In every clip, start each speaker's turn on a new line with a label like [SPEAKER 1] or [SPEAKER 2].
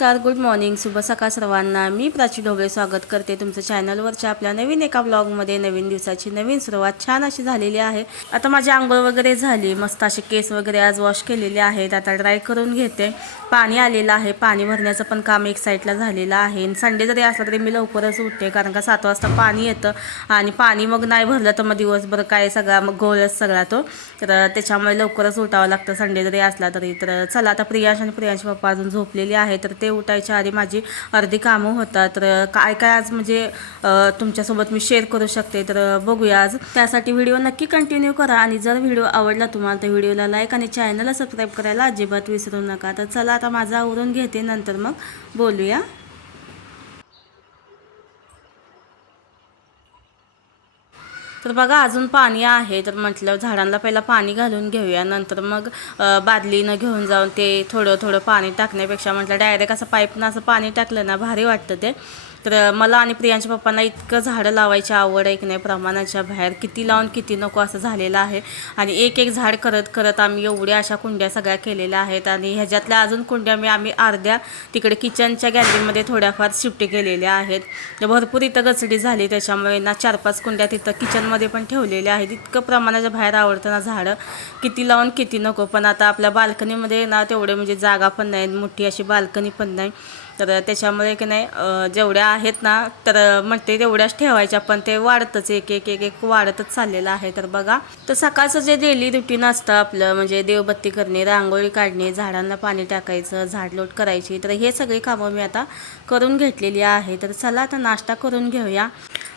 [SPEAKER 1] नमस्कार good morning शुभ सकाळ सर्वांना. मी प्राची ढोबळे स्वागत करते तुमचं चॅनलवरच्या आपल्या नवीन एका ब्लॉगमध्ये नवीन दिवसाची नवीन सुरुवात छान अशी झालेली आहे. आता माझी आंघोळ वगैरे झाली. मस्त असे केस वगैरे आज वॉश केलेले आहेत. आता ड्राय करून घेते. पाणी आलेलं आहे. पाणी भरण्याचं पण काम एक साईडला झालेलं आहे. संडे जरी असला तरी मी लवकरच उठते कारण का सात वाजता पाणी येतं. आणि पाणी मग नाही भरलं तर मग दिवसभर काय सगळा मग गोळच सगळा तो. तर त्याच्यामुळे लवकरच उठावं लागतं. संडे जरी असला तरी. तर चला आता प्रियांश आणि प्रियांश पप्पा अजून झोपलेली आहे तर ते उठायच्या आधी माझी अर्धी कामं होतात. तर काय काय आज म्हणजे तुमच्यासोबत मी शेअर करू शकते तर बघूया आज. त्यासाठी व्हिडिओ नक्की कंटिन्यू करा आणि जर व्हिडिओ आवडला तुम्हाला तर व्हिडिओला लाईक आणि चॅनलला सबस्क्राईब करायला अजिबात विसरू नका. तर चला आता माझा आवरून घेते नंतर मग बोलूया. तर बघा अजून पाणी आहे. तर म्हटलं झाडांना पहिला पाणी घालून घेऊया. नंतर मग बादलीनं घेऊन जाऊन ते थोडं थोडं पाणी टाकण्यापेक्षा म्हटलं डायरेक्ट असं पाईपनं असं पाणी टाकलं ना भारी वाटतं ते. तर मला आणि प्रियांच्या पप्पांना इतकं झाडं लावायची आवड आहे की नाही प्रमाणाच्या बाहेर. किती लावून किती नको असं झालेलं आहे. आणि एक एक झाड करत करत आम्ही एवढ्या अशा कुंड्या सगळ्या केलेल्या आहेत. आणि ह्याच्यातल्या अजून कुंड्या मी आम्ही अर्ध्या तिकडे किचनच्या गॅलरीमध्ये थोड्याफार शिफ्ट केलेल्या आहेत. तर भरपूर इथं गचडी झाली त्याच्यामुळे ना चार पाच कुंड्या तिथं किचनमध्ये पण ठेवलेल्या आहेत. इतकं प्रमाणाच्या बाहेर आवडतं ना झाडं. किती लावून किती नको. पण आता आपल्या बाल्कनीमध्ये ना तेवढे म्हणजे जागा पण नाही मोठी अशी बाल्कनी पण नाही. तर त्याच्यामुळे की नाही जेवढ्या आहेत ना तर म्हणते तेवढ्याच ठेवायच्या पण ते वाढतच एक एक एक एक वाढतच चाललेलं आहे. तर बघा तर सकाळचं जे डेली रुटीन असतं आपलं म्हणजे देवबत्ती करणे रांगोळी काढणे झाडांना पाणी टाकायचं झाडलोट करायची तर हे सगळी कामं मी आता करून घेतलेली आहे. तर चला आता नाश्ता करून घेऊया.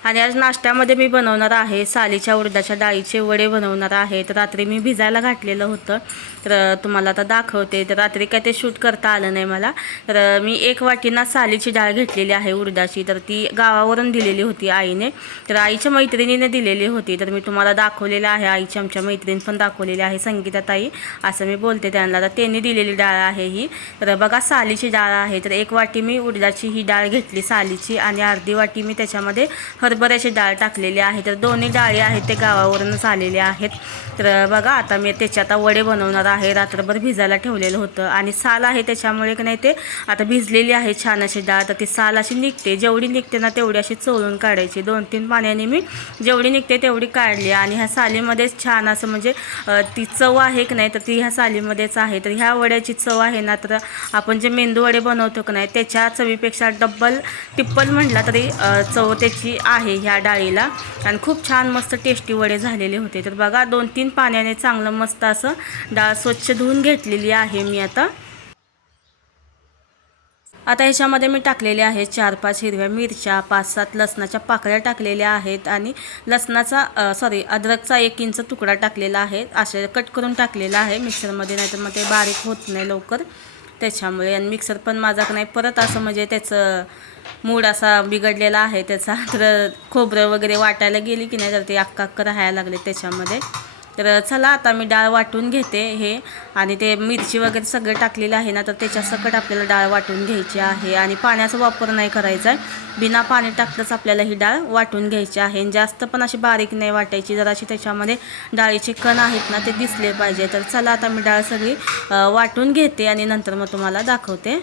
[SPEAKER 1] आणि आज नाश्त्यामध्ये मी बनवणार आहे. सालीच्या उडदाच्या डाळीचे वडे बनवणार आहे. तर रात्री मी भिजायला घातलेलं होतं. तर तुम्हाला आता दाखवते. तर रात्री काय ते शूट करता आलं नाही मला. तर मी एक वाटी ना सालीची डाळ घेतलेली आहे उडदाची. तर ती गावावरून दिलेली होती आईने. तर आईच्या मैत्रिणीने दिलेली होती. तर मी तुम्हाला दाखवलेलं आहे. आईची आमच्या मैत्रीण पण दाखवलेली आहे. संगीता ताई असं मी बोलते त्यांना. तर त्यांनी दिलेली डाळ आहे ही. तर बघा सालीची डाळ आहे. तर एक वाटी मी उडदाची ही डाळ घेतली सालीची. आणि अर्धी वाटी मी त्याच्यामध्ये बरेचसे डाळ टाकलेली आहे. तर दोन्ही डाळी आहेत ते गावावरूनच आलेले आहेत. तर बघा आता मी त्याचे आता वडे बनवणार आहे. रात्रभर भिजायला ठेवलेलं होतं. आणि साल आहे त्याच्यामुळे की नाही ते आता भिजलेली आहे छान अशी डाळ. तर ती साल अशी निघते. जेवढी निघते ना तेवढी अशी चोळून काढायची. दोन तीन पाण्याने मी जेवढी निघते तेवढी काढली. आणि ह्या सालीमध्येच छान असं म्हणजे ती चव आहे की नाही तर ती ह्या सालीमध्येच आहे. तर ह्या वड्याची चव आहे ना तर आपण जे मेंदू वडे बनवतो की नाही त्याच्या चवीपेक्षा डब्बल टिप्पल म्हटला तरी चव त्याची आहे. ह्या डाळीला. आणि खूप छान मस्त टेस्टी वडे झालेले होते. तर बघा दोन तीन पाण्याने चांगलं मस्त असं डाळ स्वच्छ धुवून घेतलेली आहे मी आता. आता ह्याच्यामध्ये मी टाकलेले आहेत चार पाच हिरव्या मिरच्या पाच सात लसणाच्या पाकळ्या टाकलेल्या आहेत आणि लसणाचा सॉरी अद्रकचा एक इंच तुकडा टाकलेला आहे. असे कट करून टाकलेला आहे मिक्सरमध्ये नाहीतर मग ते बारीक होत नाही लवकर. त्याच्यामुळे आणि मिक्सर पण माझा नाही. परत असं म्हणजे त्याचं मूड असा बिघडलेला आहे. त्याचा तर खोबरं वगैरे वाटायला गेली की नाही तर ते अक्का अक्क राहायला लागले त्याच्यामध्ये. तर चला आता मी डाळ वाटून घेते हे. आणि ते मिरची वगैरे सगळं टाकलेलं आहे ना तर त्याच्यासकट आपल्याला डाळ वाटून घ्यायची आहे. आणि पाण्याचा वापर नाही करायचा आहे. बिना पाणी टाकताच आपल्याला ही डाळ वाटून घ्यायची आहे. आणि जास्त पण अशी बारीक नाही वाटायची. जराशी त्याच्यामध्ये डाळीचे कण आहेत ना ते दिसले पाहिजे. तर चला आता मी डाळ सगळी वाटून घेते आणि नंतर मग तुम्हाला दाखवते.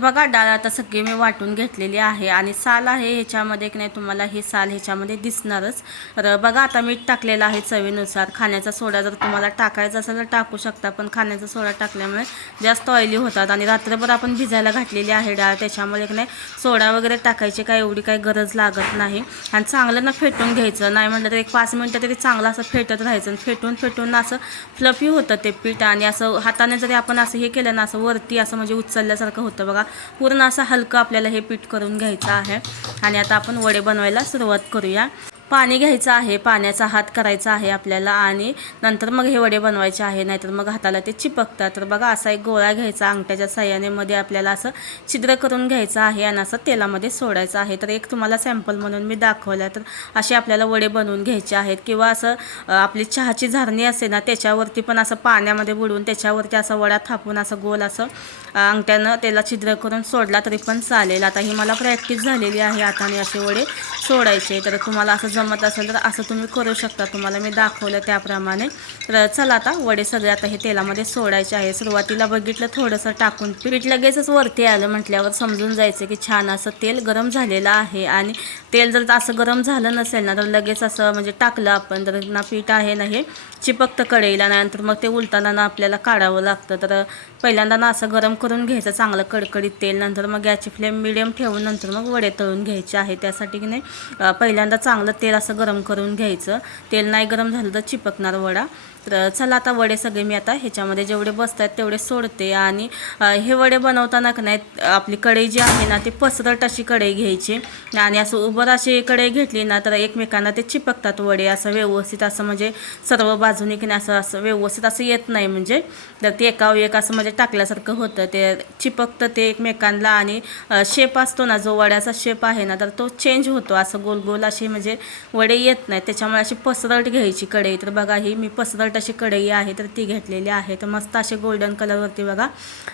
[SPEAKER 1] बघा डाळ आता सगळी मी वाटून घेतलेली आहे आणि साल आहे ह्याच्यामध्ये की नाही तुम्हाला हे साल ह्याच्यामध्ये दिसणारच. तर बघा आता मीठ टाकलेलं आहे चवीनुसार. खाण्याचा सोडा जर तुम्हाला टाकायचा असेल तर टाकू शकता पण खाण्याचा सोडा टाकल्यामुळे जास्त ऑइली होतात. आणि रात्रभर आपण भिजायला घातलेली आहे डाळ त्याच्यामुळे की नाही सोडा वगैरे टाकायची काय एवढी काही गरज लागत नाही. आणि चांगलं ना फेटून घ्यायचं. नाही म्हटलं तर एक पाच मिनटं तरी चांगलं असं फेटत राहायचं. आणि फेटून फेटून असं फ्लफी होतं ते पीठ. आणि असं हाताने जरी आपण असं हे केलं ना असं वरती असं म्हणजे उचलल्यासारखं होतं बघा. पूर्ण असं हलकं आपल्याला हे पीठ करून घ्यायचं आहे. आणि आता आपण वडे बनवायला सुरुवात करूया. पाणी घ्यायचं आहे पाण्याचा हात करायचा आहे आपल्याला आणि नंतर मग हे वडे बनवायचे आहे नाहीतर मग हाताला ते चिपकतात. तर बघा असा एक गोळा घ्यायचा अंगठ्याच्या साह्याने मध्ये आपल्याला असं छिद्र करून घ्यायचं आहे आणि असं तेलामध्ये सोडायचं आहे. तर एक तुम्हाला सॅम्पल म्हणून मी दाखवलं तर असे आपल्याला वडे बनवून घ्यायचे आहेत किंवा असं आपली चहाची झारणी असते ना त्याच्यावरती पण असं पाण्यामध्ये बुडवून त्याच्यावरती असं वडा थापून असं गोल असं अंगठ्यानं त्याला छिद्र करून सोडला तरी पण चालेल. आता ही मला प्रॅक्टिस झालेली आहे. हाताने असे वडे सोडायचे. तर तुम्हाला असं जमत असेल तर असं तुम्ही करू शकता. तुम्हाला मी दाखवलं त्याप्रमाणे. तर चला आता वडे सगळे आता हे तेलामध्ये सोडायचे आहे. सुरुवातीला बघितलं थोडंसं टाकून पीठ लगेचच वरती आलं म्हटल्यावर समजून जायचं की छान असं तेल गरम झालेलं आहे. आणि तेल जर असं गरम झालं नसेल ना तर लगेच असं म्हणजे टाकलं आपण तर ना पीठ आहे ना हे चिपकतं कढईला नंतर मग ते उलताना ना आपल्याला काढावं लागतं. तर पहिल्यांदा ना असं गरम करून घ्यायचं चांगलं कडकडीत तेल. नंतर मग गॅसची फ्लेम मिडियम ठेवून नंतर मग वडे तळून घ्यायचे आहे. त्यासाठी की नाही पहिल्यांदा चांगलं तेल असं गरम करून घ्यायचं. तेल नाही गरम झालं तर चिपकणार वडा. तर चला आता वडे सगळे मी आता ह्याच्यामध्ये जेवढे बसत आहेत तेवढे सोडते आणि हे वडे बनवताना का नाही आपली कढई जी आहे ना ती पसरट अशी कढई घ्यायची. आणि असं उभं अशी कढई घेतली ना तर एकमेकांना ते चिपकतात वडे असं व्यवस्थित असं म्हणजे सर्व बाजूने की नाही असं असं व्यवस्थित असं येत नाही म्हणजे. तर ते एकावर एक असं म्हणजे टाकल्यासारखं होतं. ते चिपकतं ते एकमेकांना आणि शेप असतो ना जो वड्याचा शेप आहे ना तर तो चेंज होतो. असं गोल गोल असे म्हणजे वडे येत नाहीत. त्याच्यामुळे अशी पसरट घ्यायची कढई. तर बघा ही मी पसरट अशी कढई आहे तर ती घेतलेली आहे. तर मस्त असे गोल्डन कलरवरती बघा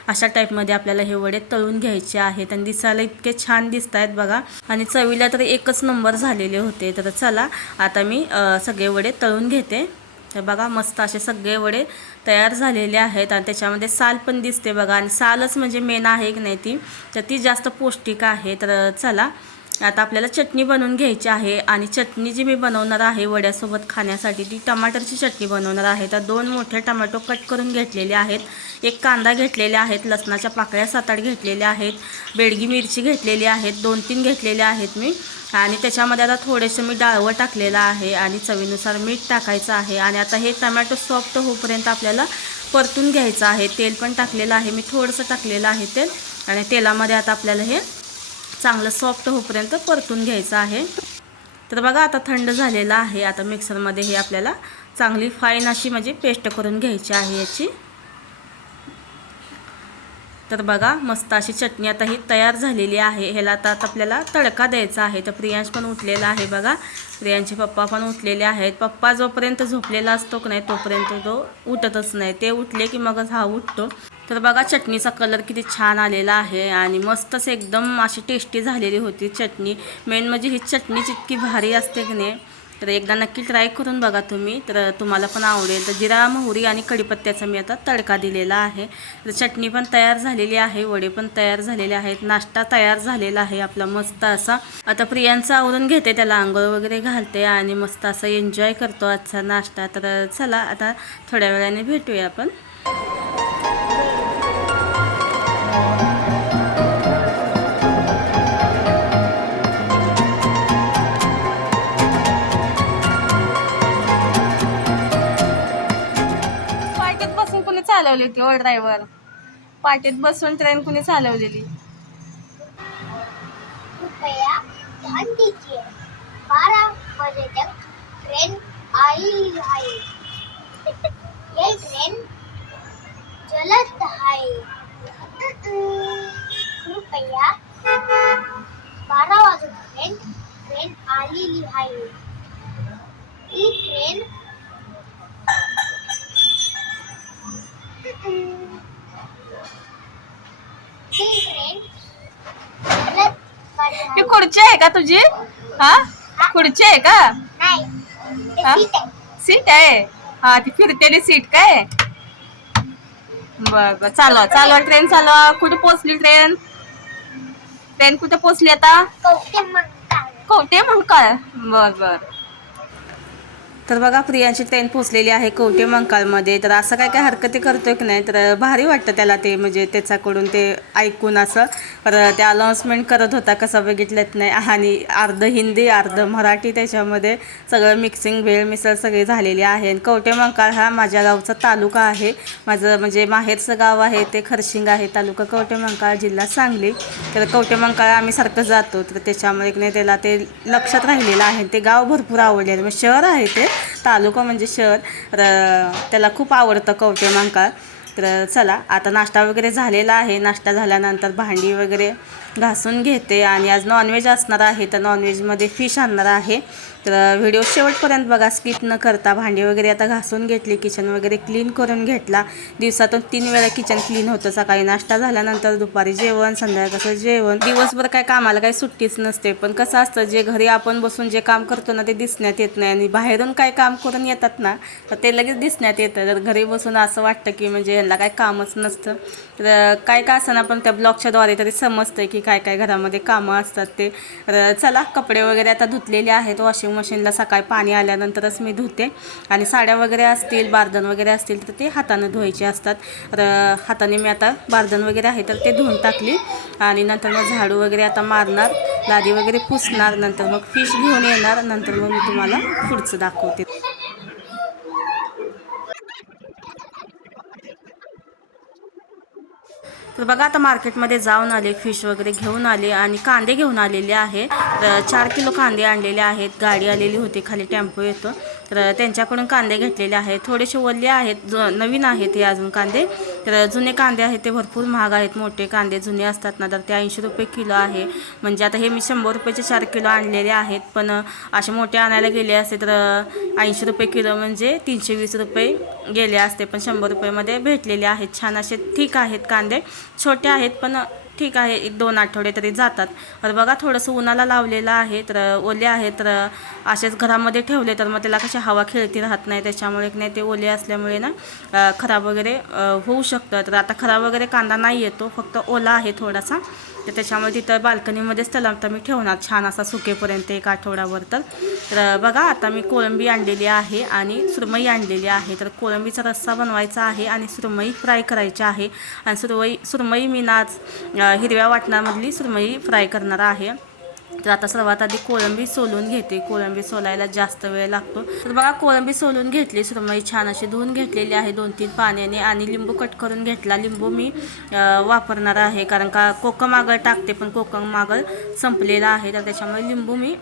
[SPEAKER 1] अशा टाईपमध्ये आपल्याला हे वडे तळून घ्यायचे आहेत. आणि दिसायला इतके छान दिसत आहेत बघा. आणि चवीला तर एकच नंबर झालेले होते. तर चला आता मी सगळे वडे तळून घेते. तर बघा मस्त असे सगळे वडे तयार झालेले आहेत. आणि त्याच्यामध्ये साल पण दिसते बघा. आणि सालच म्हणजे मेन आहे की नाही ती? तर ती जास्त पौष्टिक आहे. तर चला आता आपल्याला चटणी बनवून घ्यायची आहे आणि चटणी जी मी बनवणार आहे वड्यासोबत खाण्यासाठी ती टमाटरची चटणी बनवणार आहे. तर दोन मोठे टमॅटो कट करून घेतलेले आहेत. एक कांदा घेतलेले आहेत लसणाच्या पाकळ्या सात आठ घेतलेल्या आहेत बेडगी मिरची घेतलेली आहेत दोन तीन घेतलेल्या आहेत मी. आणि त्याच्यामध्ये आता थोडेसे मी डाळवं टाकलेलं आहे आणि चवीनुसार मीठ टाकायचं आहे. आणि आता हे टमॅटो सॉफ्ट होईपर्यंत आपल्याला परतून घ्यायचं आहे. तेल पण टाकलेलं आहे मी थोडंसं टाकलेलं आहे तेल. आणि तेलामध्ये आता आपल्याला हे चांगलं सॉफ्ट होईपर्यंत परतून घ्यायचं आहे. तर बघा आता थंड झालेलं आहे. आता मिक्सरमध्ये हे आपल्याला चांगली फाईन अशी म्हणजे पेस्ट करून घ्यायची आहे याची. तर बघा मस्त अशी चटणी आता ही तयार झालेली आहे. ह्याला आता आता आपल्याला तडका द्यायचा आहे. तर प्रियांश पण उठलेला आहे बघा. प्रियांचे पप्पा पण उठलेले आहेत. पप्पा जोपर्यंत झोपलेला असतो की नाही तोपर्यंत तो उठतच नाही. ते उठले की मगच हा उठतो. तर बघा चटणीचा कलर किती छान आलेला आहे आणि मस्तच एकदम अशी टेस्टी झालेली होती चटणी. मेन म्हणजे ही चटणीच इतकी भारी असते की नाही. तर एकदा नक्की ट्राय करून बघा तुम्ही. तर तुम्हाला पण आवडेल. तर जिरा मोहरी आणि कढीपत्त्याचा मी आता तडका दिलेला आहे. तर चटणी पण तयार झालेली आहे वडे पण तयार झालेले आहेत नाश्ता तयार झालेला आहे आपला मस्त असा. आता प्रियांचा आवरून घेते त्याला आंघोळ वगैरे घालते आणि मस्त असं एन्जॉय करतो आजचा नाश्ता. तर चला आता थोड्या वेळाने भेटूया आपण. चालवली होती ओ ड्रायव्हर पार्टीत बसून ट्रेन कुणी चालवलेली?
[SPEAKER 2] कृपया ध्यान दीजिए. बारह बजे तक ट्रेन आई है ये ट्रेन चलत है कृपया बारह वाजेपर्यंत ट्रेन आलेली आहे ही ट्रेन ही ट्रेन चलत
[SPEAKER 1] ही खुर्ची आहे का तुझी? हा? खुर्ची आहे का? हा?
[SPEAKER 2] सीट आहे.
[SPEAKER 1] हा ती फिरतेली सीट काय? बर बर चालवा चालवा ट्रेन चालवा. कुठे पोहोचली ट्रेन? ट्रेन कुठे पोहोचली आता?
[SPEAKER 2] कवटे
[SPEAKER 1] मग काय बर बर. तर बघा प्रियांची ट्रेन पोचलेली आहे कवटे मंकाळमध्ये तर असं काय काय हरकती करतोय की नाही तर भारी वाटतं त्याला ते म्हणजे त्याच्याकडून ते ऐकून असं. तर ते अनाऊन्समेंट करत होता कसं बघितलंच नाही. आणि अर्ध हिंदी अर्ध मराठी त्याच्यामध्ये सगळं मिक्सिंग भेळ मिसळ सगळी झालेली आहे. आणि कवटे मंकाळ हा माझ्या गावचा तालुका आहे. माझं म्हणजे माहेरचं गाव आहे ते खरशिंग आहे. तालुका कवटे मंकाळ जिल्हा सांगली. तर कवटे मंकाळ आम्ही सारखं जातो. तर त्याच्यामुळे नाही त्याला ते लक्षात राहिलेलं आहे. ते गाव भरपूर आवडलेलं म्हणजे शहर आहे ते. तालुका म्हणजे शहर. तर त्याला खूप आवडतं कवटे मंकाळ तर चला आता नाश्ता वगैरे झालेला आहे. नाश्ता झाल्यानंतर भांडी वगैरे घासून घेते आणि आज नॉनव्हेज असणार आहे तर नॉनव्हेजमध्ये फिश आणणार आहे. तर व्हिडिओ शेवटपर्यंत बघा स्किप न करता भांडी वगैरे आता घासून घेतली किचन वगैरे क्लीन करून घेतला. दिवसातून तीन वेळा किचन क्लीन होतं. सकाळी नाश्ता झाल्यानंतर दुपारी जेवण संध्याकाळचं जेवण. दिवसभर काय कामाला काही सुट्टीच नसते पण कसं असतं जे घरी आपण बसून जे काम करतो ना ते दिसण्यात येत नाही. आणि बाहेरून काय काम करून येतात ना तर ते लगेच दिसण्यात येतं. तर घरी बसून असं वाटतं की म्हणजे यांना काय कामच नसतं. तर काय का असताना पण त्या ब्लॉगच्याद्वारे तरी समजतं की काय काय घरामध्ये कामं असतात ते. तर चला कपडे वगैरे आता धुतलेले आहेत. वॉशिंग मशीनला सकाळी पाणी आल्यानंतरच मी धुते. आणि साड्या वगैरे असतील बारदन वगैरे असतील तर ते हातानं धुवायचे असतात. तर हाताने मी आता बारदन वगैरे आहे तर ते धुवून टाकली. आणि नंतर मग झाडू वगैरे आता मारणार. लादी वगैरे पुसणार. नंतर मग फिश घेऊन येणार. नंतर मग मी तुम्हाला पुढचं दाखवते. तर बघा आता मार्केटमध्ये जाऊन आले फिश वगैरे घेऊन आले आणि कांदे घेऊन आलेले आहे चार किलो कांदे आणलेले आहेत. गाडी आलेली होती खाली टेम्पो येतो. तर त्यांच्याकडून कांदे घेतलेले आहेत. थोडेसे ओले आहेत ज नवीन आहेत हे अजून कांदे. तर जुने कांदे आहेत ते भरपूर महाग आहेत मोठे कांदे जुने असतात ना तर ते ऐंशी रुपये किलो आहे. म्हणजे आता हे मी शंभर रुपयाचे चार किलो आणलेले आहेत पण असे मोठे आणायला गेले असते तर ऐंशी रुपये किलो म्हणजे तीनशे वीस रुपये गेले असते. पण शंभर रुपयेमध्ये भेटलेले आहेत. छान असे ठीक आहेत कांदे छोटे आहेत पण ठीक आहे एक दोन आठवडे तरी जातात. तर बघा थोडंसं उन्हाला लावलेलं आहे तर ओले आहे तर असेच घरामध्ये ठेवले तर मग त्याला कशी हवा खेळती राहत नाही. त्याच्यामुळे नाही ते ओले असल्यामुळे ना खराब वगैरे होऊ शकतं. तर आता खराब वगैरे कांदा नाही येतो फक्त ओला आहे थोडासा. तर त्याच्यामुळे तिथं बाल्कनीमध्येच त्याला मी ठेवणार. छान असा सुकेपर्यंत एक आठवड्यावर तर. तर बघा आता मी कोळंबी आणलेली आहे आणि सुरमई आणलेली आहे. तर कोळंबीचा रस्सा बनवायचा आहे आणि सुरमई फ्राय करायची आहे. आणि सुरमई सुरमई मी नाच हिरव्या वाटणामधली सुरमई फ्राय करणार आहे. तर आता सर्वात आधी कोळंबी सोलून घेते. कोळंबी सोलायला जास्त वेळ लागतो. तर बघा कोळंबी सोलून घेतली. सुरमई छान अशी धुवून घेतलेली आहे दोन तीन पाण्याने आणि लिंबू कट करून घेतला. लिंबू मी वापरणार आहे. कारण का कोकम आगळ टाकते पण कोकम आगळ संपलेला आहे. तर त्याच्यामुळे लिंबू मी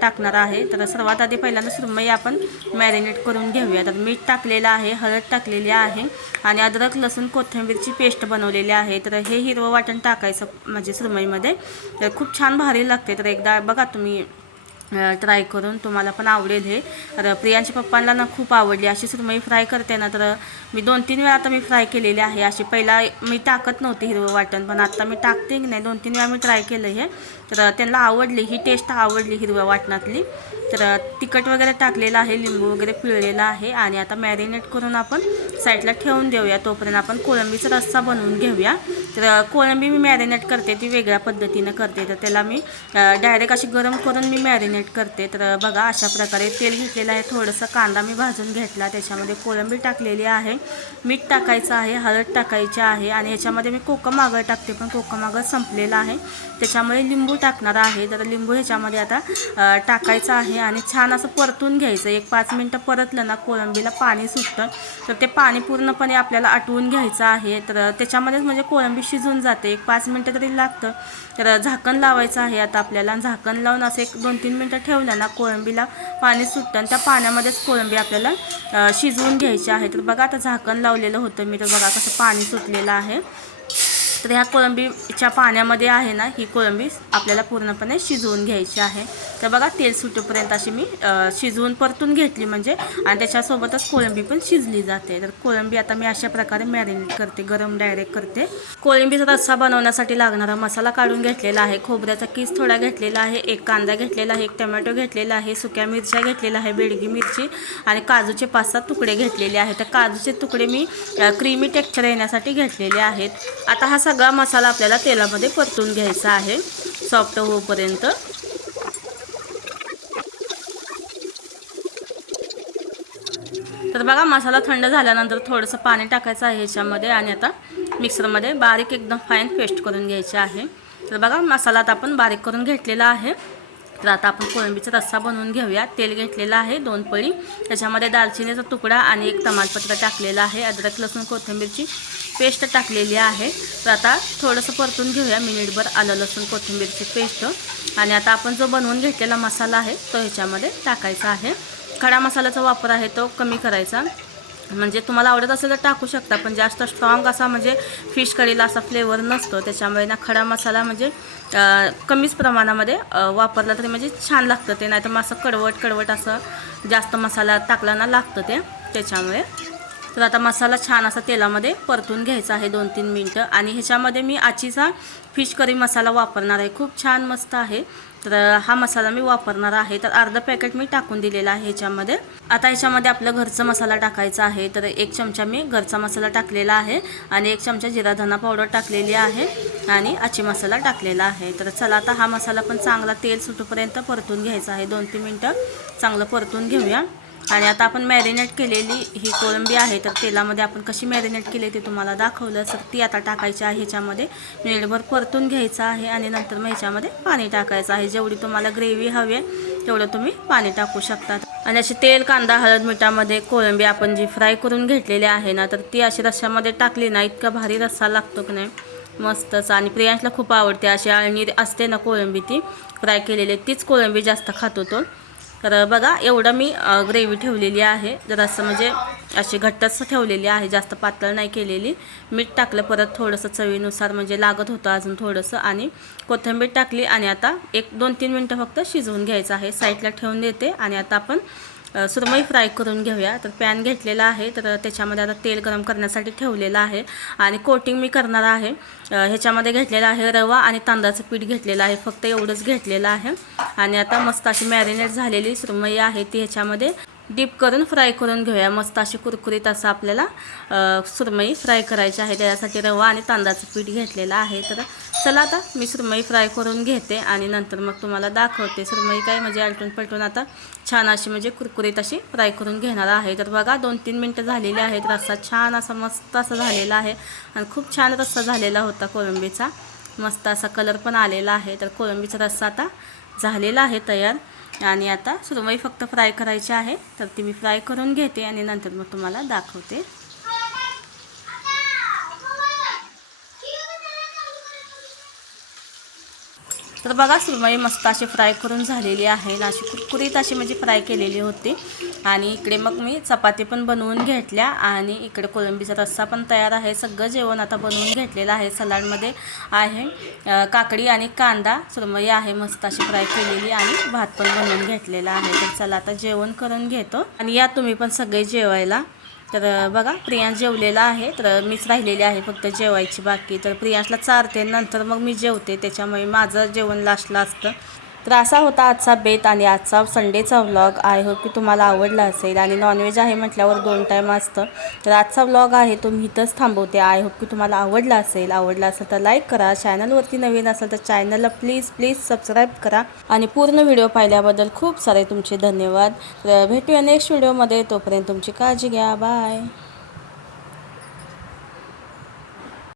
[SPEAKER 1] टाकणार आहे. तर सर्वात आधी पहिल्यांदा सुरमई आपण मॅरिनेट करून घेऊया. तर मीठ टाकलेलं आहे हळद टाकलेली आहे आणि अद्रक लसूण कोथिंबीरची पेस्ट बनवलेली आहे. तर हे हिरवं वाटण टाकायचं म्हणजे सुरमईमध्ये. तर खूप छान भारी लागते. तर एकदा बघा तुम्ही ट्राय करून तुम्हाला पण आवडेल हे. तर प्रियांच्या पप्पांना ना खूप आवडली. अशी सुरमई फ्राय करते ना तर मी दोन तीन वेळा आता मी फ्राय केलेली आहे. अशी पहिला मी टाकत नव्हती हिरवं वाटण पण आता मी टाकते की नाही दोन तीन वेळा मी ट्राय केलं हे. तर त्यांना आवडली ही टेस्ट आवडली हिरव्या वाटणातली. तर तिखट वगैरे टाकलेलं आहे लिंबू वगैरे पिळलेला आहे आणि आता मॅरिनेट करून आपण साईडला ठेवून देऊया. तोपर्यंत आपण कोळंबीचा रस्सा बनवून घेऊया. तर कोळंबी मी मॅरिनेट करते ती वेगळ्या पद्धतीनं करते. तर त्याला मी डायरेक्ट अशी गरम करून मी मॅरिनेट करते. तर बघा अशा प्रकारे तेल घेतलेलं आहे. थोडंसं कांदा मी भाजून घेतला. त्याच्यामध्ये कोळंबी टाकलेली आहे. मीठ टाकायचं आहे हळद टाकायची आहे आणि ह्याच्यामध्ये मी कोकम आगळ टाकते पण कोकम आगळ संपलेलं आहे. त्याच्यामुळे लिंबू टाकणार आहे. जरा लिंबू ह्याच्यामध्ये आता टाकायचं आहे आणि छान असं परतून घ्यायचं. एक पाच मिनटं परतलं ना कोळंबीला पाणी सुटतं. तर ते पाणी पूर्णपणे आपल्याला आटवून घ्यायचं आहे. तर त्याच्यामध्येच म्हणजे कोळंबी शिजून जाते. एक पाच मिनटं तरी लागतं. तर झाकण लावायचं आहे आता आपल्याला. झाकण लावून असं एक दोन तीन मिनटं ठेवलं ना कोळंबीला पाणी सुटतं. आणि त्या पाण्यामध्येच कोळंबी आपल्याला शिजवून घ्यायची आहे. तर बघा आता झाकण लावलेलं होतं मी. तर बघा कसं पाणी सुटलेलं आहे. तर ह्या कोळंबीच्या पाण्यामध्ये आहे ना ही कोळंबी आपल्याला पूर्णपणे शिजवून घ्यायची आहे. तर बघा तेल सुटेपर्यंत अशी मी शिजवून परतून घेतली म्हणजे आणि त्याच्यासोबतच कोळंबी पण शिजली जाते. तर कोळंबी आता मी अशा प्रकारे मॅरिनेट करते गरम डायरेक्ट करते. कोळंबीचा रस्सा बनवण्यासाठी लागणारा मसाला काढून घेतलेला आहे. खोबऱ्याचा किस थोडा घेतलेला आहे एक कांदा घेतलेला आहे एक टमॅटो घेतलेला आहे सुक्या मिरच्या घेतलेल्या आहे बेडगी मिरची आणि काजूचे पाच सात तुकडे घेतलेले आहेत. तर काजूचे तुकडे मी क्रीमी टेक्स्चर येण्यासाठी घेतलेले आहेत. आता हा सगळा मसाला आपल्याला तेलामध्ये परतून घ्यायचा आहे. सॉफ्ट होऊपर्यंत. तर बघा मसाला थंड झाल्यानंतर थोडंसं पाणी टाकायचं आहे ह्याच्यामध्ये आणि आता मिक्सरमध्ये बारीक एकदम फाईन पेस्ट करून घ्यायची आहे. तर बघा मसाला आता आपण बारीक करून घेतलेला आहे. तर आता आपण कोळंबीचा रस्सा बनवून घेऊया. तेल घेतलेलं आहे दोन पळी. त्याच्यामध्ये दालचिनीचा तुकडा आणि एक तमालपत्र टाकलेला आहे. अद्रक लसूण कोथिंबीरची पेस्ट टाकलेली आहे. तर आता थोडंसं परतून घेऊया. मिनिटभर आलं लसूण कोथिंबीरची पेस्ट. आणि आता आपण जो बनवून घेतलेला मसाला आहे तो ह्याच्यामध्ये टाकायचा आहे. खडा मसाल्याचा वापर आहे तो कमी करायचा. म्हणजे तुम्हाला आवडत असेल तर टाकू शकता पण जास्त स्ट्रॉंग असा म्हणजे फिश कढीला असा फ्लेवर नसतो. त्याच्यामुळे ना खडा मसाला म्हणजे कमीच प्रमाणामध्ये वापरला तरी म्हणजे छान लागतं ते. नाही तर मग असं कडवट कडवट असं जास्त मसाला टाकला ना लागतं ते. त्याच्यामुळे तर आता मसाला छान असा तेलामध्ये परतून घ्यायचा आहे दोन तीन मिनटं. आणि ह्याच्यामध्ये मी आचीचा फिश करी मसाला वापरणार आहे. खूप छान मस्त आहे. तर हा मसाला मी वापरणार आहे. तर अर्धा पॅकेट मी टाकून दिलेला आहे ह्याच्यामध्ये. आता ह्याच्यामध्ये आपलं घरचं मसाला टाकायचा आहे. तर एक चमचा मी घरचा मसाला टाकलेला आहे. आणि एक चमचा जिरा धना पावडर टाकलेली आहे. आणि आची मसाला टाकलेला आहे. तर चला आता हा मसाला पण चांगला तेल सुटूपर्यंत परतून घ्यायचा आहे. दोन तीन मिनटं चांगलं परतून घेऊया. आणि आता आपण मॅरिनेट केलेली ही कोळंबी आहे तर तेलामध्ये आपण कशी मॅरिनेट केली ते तुम्हाला दाखवलं. तर ती आता टाकायची आहे ह्याच्यामध्ये. मिनिटभर परतून घ्यायचं आहे आणि नंतर मग ह्याच्यामध्ये पाणी टाकायचं आहे. जेवढी तुम्हाला ग्रेव्ही हवी आहे तेवढं तुम्ही पाणी टाकू शकता. आणि अशी तेल कांदा हळद मिठामध्ये कोळंबी आपण जी फ्राय करून घेतलेली आहे ना तर ती अशी रश्श्यामध्ये टाकली ना इतका भारी रस्सा लागतो की नाही मस्तच. आणि प्रियांशला खूप आवडते अशी अळणी असते ना कोळंबी ती फ्राय केलेली तीच कोळंबी जास्त खातो तो. तर बघा एवढं मी ग्रेव्ही ठेवलेली आहे. जरासं म्हणजे अशी घट्टच ठेवलेली आहे जास्त पातळ नाही केलेली. मीठ टाकलं परत थोडंसं चवीनुसार म्हणजे लागत होतं अजून थोडंसं आणि कोथिंबीर टाकली आणि आता एक दोन तीन मिनटं फक्त शिजवून घ्यायचं आहे. साईडला ठेवून देते आणि आता आपण सुरमई फ्राय करून घेऊया. तर पॅन घेतलेला आहे. तर त्याच्यामध्ये आता तेल गरम करण्यासाठी ठेवलेलं आहे. आणि कोटिंग मी करणार आहे. ह्याच्यामध्ये घेतलेला आहे रवा आणि तांदळाचं पीठ घेतलेलं आहे. फक्त एवढंच घेतलेलं आहे. आणि आता मस्त अशी मॅरिनेट झालेली सुरमई आहे ती ह्याच्यामध्ये. डीप करून फ्राय करून घेऊया. मस्त अशी कुरकुरीत असं आपल्याला सुरमई फ्राय करायची आहे. त्याच्यासाठी रवा आणि तांदळाचं पीठ घेतलेलं आहे. तर चला आता मी सुरमई फ्राय करून घेते आणि नंतर मग तुम्हाला दाखवते सुरमई काय म्हणजे आलटून पलटून आता छान अशी म्हणजे कुरकुरीत अशी फ्राय करून घेणार आहे. तर बघा दोन तीन मिनटं झालेली आहेत. रस्सा छान असा मस्त असा झालेला आहे आणि खूप छान रस्सा झालेला होता कोळंबीचा. मस्त असा कलर पण आलेला आहे. तर कोळंबीचा रस्सा आता झालेला आहे तयार. आणि आता सुरमई फक्त फ्राय करायची आहे. तर ती मी फ्राय करून घेते आणि नंतर मग तुम्हाला दाखवते. तर बघा सुरमई मस्त अशी फ्राय करून झालेली आहे. अशी कुरकुरीत अशी म्हणजे फ्राय केलेली होती. आणि इकडे मग मी चपाती पण बनवून घेतल्या आणि इकडे कोळंबीचा रस्सा पण तयार आहे. सगळं जेवण आता बनवून घेतलेलं आहे. सलाडमध्ये आहे काकडी आणि कांदा. सुरमई आहे मस्त अशी फ्राय केलेली आणि भात पण बनवून घेतलेला आहे. तर चला आता जेवण करून घेतो. आणि या तुम्ही पण सगळे जेवायला. तर बघा प्रियांश जेवलेला आहे. तर मीच राहिलेली आहे फक्त जेवायची बाकी. तर प्रियांशला चारते. नंतर मग मी जेवते. त्याच्यामुळे माझं जेवण लास्टला असतं. तर असा होता आजचा बेत आणि आजचा संडेचा व्लॉग आय होप की तुम्हाला आवडला असेल. आणि नॉनव्हेज आहे म्हटल्यावर दोन टाईम असतं. तर आजचा व्लॉग आहे. तो मी इथंच थांबवते. आय होप की तुम्हाला आवडला असेल. आवडला असेल तर लाईक करा. चॅनलवरती नवीन असेल तर चॅनलला प्लीज प्लीज सबस्क्राईब करा. आणि पूर्ण व्हिडिओ पाहिल्याबद्दल खूप सारे तुमचे धन्यवाद. तर भेटूया नेक्स्ट व्हिडिओमध्ये तोपर्यंत तुमची काळजी घ्या. बाय